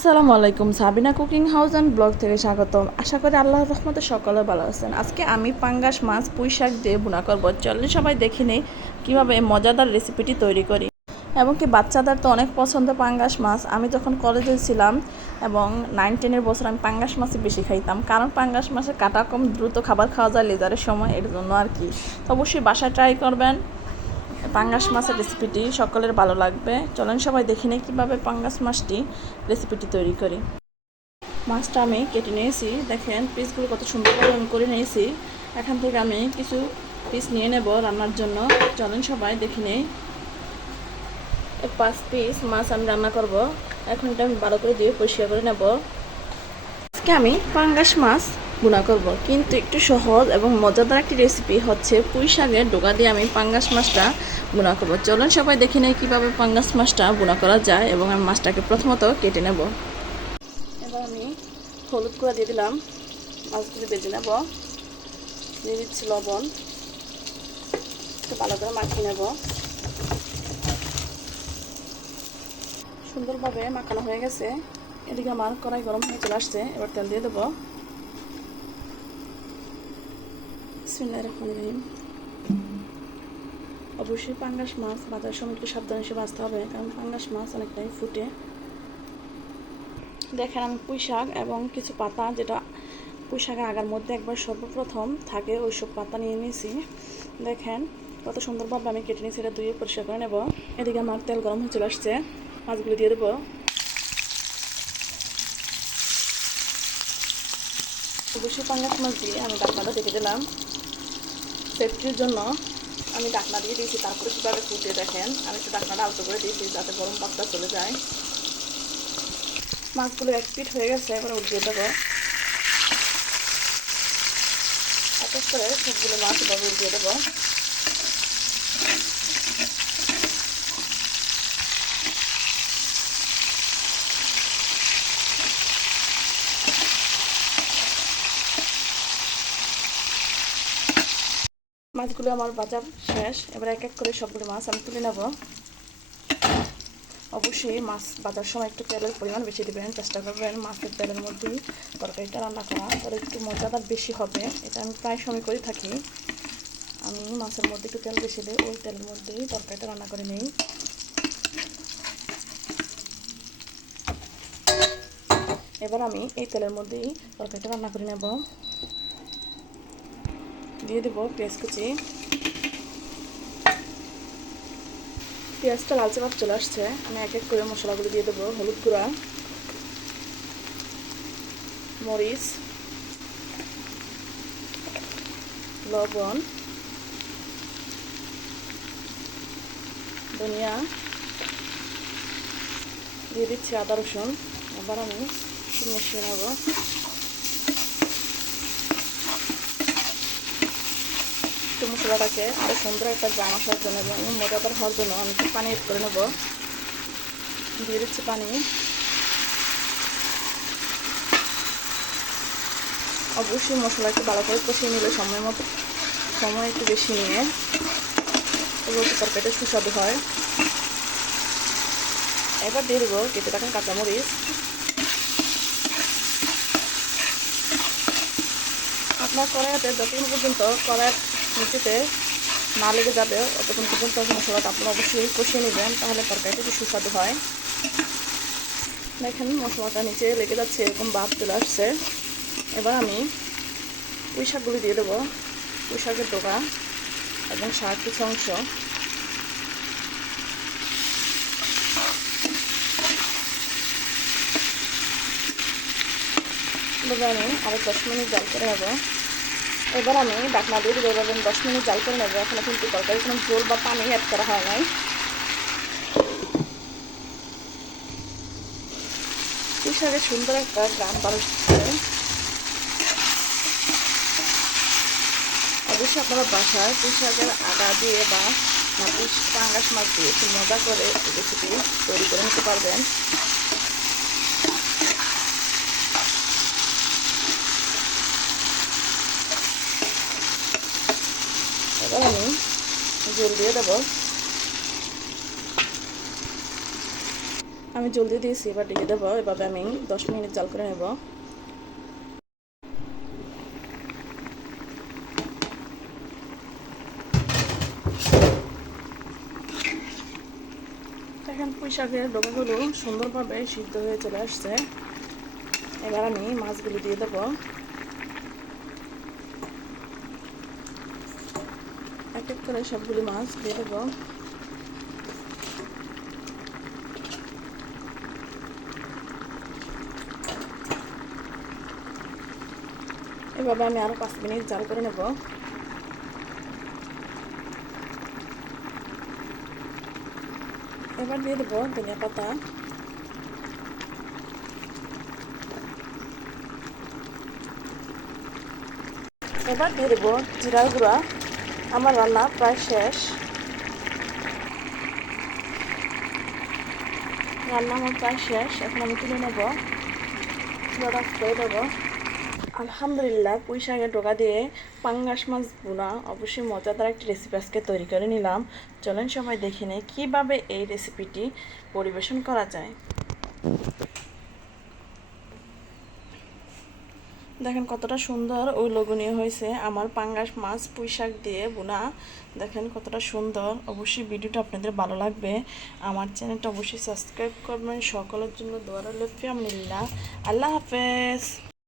আসসালামু আলাইকুম, Sabina cooking house and blog থেকে স্বাগতম। আশা করি আল্লাহর রহমতে সকলে ভালো আছেন। আজকে আমি পাঙ্গাস মাছ পুঁই শাক দিয়ে ভুনা করব। চলুন সবাই দেখে নেই কীভাবে এই মজাদার রেসিপিটি তৈরি করি। এবং কি বাচ্চাদের তো অনেক পছন্দ পাঙ্গাস মাছ। আমি যখন কলেজে ছিলাম এবং 9-10 বছর আমি পাঙ্গাস মাছই বেশি খাইতাম, কারণ পাঙ্গাস মাছের কাটা কম, দ্রুত খাবার খাওয়া যায় লেজারের সময়, এর জন্য আর কি। তো অবশ্যই বাসায় ট্রাই করবেন। পাঙ্গাস মাছের রেসিপিটি সকলের ভালো লাগবে। চলেন সবাই দেখে নিই কীভাবে পাঙ্গাস মাছটি রেসিপিটি তৈরি করি। মাছটা আমি কেটে নিয়েছি, দেখেন পিসগুলো কত সুন্দর করে আমি করে নিয়েছি। এখান থেকে আমি কিছু পিস নিয়ে নেব রান্নার জন্য। চলেন সবাই দেখে নিই। 5 পিস মাছ আমি রান্না করব। এখন এটা আমি ভালো করে দিয়ে পরিষ্কার করে নেব। আজকে আমি পাঙ্গাস মাছ ভুনা করব, কিন্তু একটু সহজ এবং মজাদার একটি রেসিপি হচ্ছে পুঁই শাকের ডোকা দিয়ে আমি পাঙ্গাস মাছটা ভুনা করব। চলুন সবাই দেখে নেই কীভাবে পাঙ্গাস মাছটা ভুনা করা যায়। এবং আমি মাছটাকে প্রথমত কেটে নেব। এবার আমি হলুদ গুঁড়া দিয়ে দিলাম, মাছগুলি ভেজে নেব। দিয়ে দিচ্ছি লবণ, একটু ভালো করে মাখিয়ে নেব। সুন্দরভাবে মাখানো হয়ে গেছে। এদিকে আমার কড়াই গরম হয়ে চলে আসছে। এবার তেল দিয়ে দেবো। বিসমিল্লাহির রহমানির রহিম। অবশ্যই পাঙ্গাস মাছ ভাজার সময় একটু সাবধানে সে ভাজতে হবে, কারণ পাঙ্গাস মাছ অনেকটাই ফুটে। দেখেন আমি পুঁই শাক এবং কিছু পাতা, যেটা পুঁই শাকের আগার মধ্যে একবার সর্বপ্রথম থাকে, ওই সব পাতা নিয়ে নিয়েছি। দেখেন কত সুন্দরভাবে আমি কেটে নিয়েছি। এটা ধুয়ে পরিষ্কার করে নেব। এদিকে আমার তেল গরম হয়ে চলে আসছে, মাছগুলো দিয়ে দেবো। অবশ্যই পাঙ্গাস মাছ দিয়ে আমি ঢাকনাটা ঢেকে দিলাম। সেফটির জন্য আমি ঢাকনা দিয়ে দিয়েছি। তারপরে কীভাবে ফুটে দেখেন, আমি একটু ঢাকনাটা আলতো করে দিয়েছি যাতে গরম ভাবটা চলে যায়। মাছগুলো এক পিঠ হয়ে গেছে, এবার উঠিয়ে দেবো। এক এক করে সবগুলো মাছ এভাবে উঠিয়ে দেবো। মাছগুলো আমার ভাজা শেষ। এবার এক এক করে সবগুলো মাছ আমি তুলে নেব। অবশ্যই মাছ ভাজার সময় একটু তেলের পরিমাণ বেশি দেবেন, চেষ্টা করবেন মাছের তেলের মধ্যেই তরকারিটা রান্না করা, তাহলে একটু মজাদার বেশি হবে। এটা আমি প্রায় সময় করে থাকি। আমি মাছের মধ্যে একটু তেল বেশি দিই, ওই তেলের মধ্যেই তরকারিটা রান্না করে নিই। এবার আমি এই তেলের মধ্যেই তরকারিটা রান্না করে নেব। দিয়ে দেবো পেঁয়াজ কুচি। পেঁয়াজটা লালচে ভাব চলে আসছে, আমি এক এক করে মশলাগুলো দিয়ে দেবো। হলুদ গুঁড়া, মরিচ, লবণ, ধনিয়া, দিয়ে দিচ্ছি আদা রসুন। এবার আমি মিশিয়ে নেব। একটু মশলাটাকে আরও সুন্দর একটা গ্রাম আসার জন্য এবং মজাদার হওয়ার জন্য আমি একটু পানি এড করে নেব। দিয়ে দিচ্ছি পানি। অবশ্যই মশলা একটু ভালো করে কষিয়ে নিলে সময় একটু বেশি নিয়ে তবু তরকারিটা সুস্বাদু হয়। এবার দিয়ে দেবো কেটে রাখা কাঁচামরিচ। আপনার কড়াইতে যতক্ষণ পর্যন্ত কড়াইয়ের নিচেতে না লেগে যাবে ততক্ষণ পর্যন্ত মশলাটা আপনারা অবশ্যই কষিয়ে নেবেন, তাহলে তরকারিটা একটু সুস্বাদু হয়। দেখেন মশলাটা নিচে লেগে যাচ্ছে, এরকম ভাব চলে আসছে। এবার আমি পুঁই শাকগুলি দিয়ে দেবো। পুঁই শাকের ডোকা এবং শাক কিছু অংশ। এবার আমি আরও 10 মিনিট জাল করে নেব। এবার আমি ঢাকনা দিয়ে দেবো এবং 10 মিনিট জাল করে নেবো। এখনো কিন্তু তরকারি কোনো ঝোল বা পানি অ্যাড করা হয় নাই। পুঁই শাকের সুন্দর একটা গ্রাম বাড়ছে। অবশ্যই আপনারা বাসায় পুঁই শাকের আদা দিয়ে বা পাঙ্গাস মাছ দিয়ে একটু মজা করে রেসিপি তৈরি করে নিতে পারবেন। এবার আমি জল দিয়ে দেবো। আমি জলদি দিয়েছি, এবার ঢেকে দেবো। এভাবে আমি 10 মিনিট জাল করে নেব। এখন পুঁই শাকের ডগাগুলো সুন্দরভাবে সিদ্ধ হয়ে চলে আসছে। এবার আমি মাছগুলো দিয়ে দেবো। এক এক করে সবগুলি মাছ দিয়ে দেবো। এভাবে আমি আরও 5 মিনিট জাল করে নেব। এবার দিয়ে দেবো ধনিয়া পাতা। এবার দিয়ে দেবো জিরার গুঁড়া। আমার রান্না প্রায় শেষ। এখন আমি তুলে নেব, চুলাটা করে দেবো। আলহামদুলিল্লাহ, পুঁই শাকের ডগা দিয়ে পাঙ্গাস মাছ ভুনা অবশ্যই মজাদার একটা রেসিপি আজকে তৈরি করে নিলাম। চলেন সবাই দেখে নেই কীভাবে এই রেসিপিটি পরিবেশন করা যায়। দেখেন কতটা সুন্দর ও লোভনীয় হয়েছে আমার পাঙ্গাস মাছ পুঁই শাক দিয়ে ভুনা। দেখেন কতটা সুন্দর। অবশ্যই ভিডিওটা আপনাদের ভালো লাগবে। আমার চ্যানেলটা অবশ্যই সাবস্ক্রাইব করবেন। সকলের জন্য দোয়া রইল। ফি আমিনিল্লাহ। আল্লাহ হাফেজ।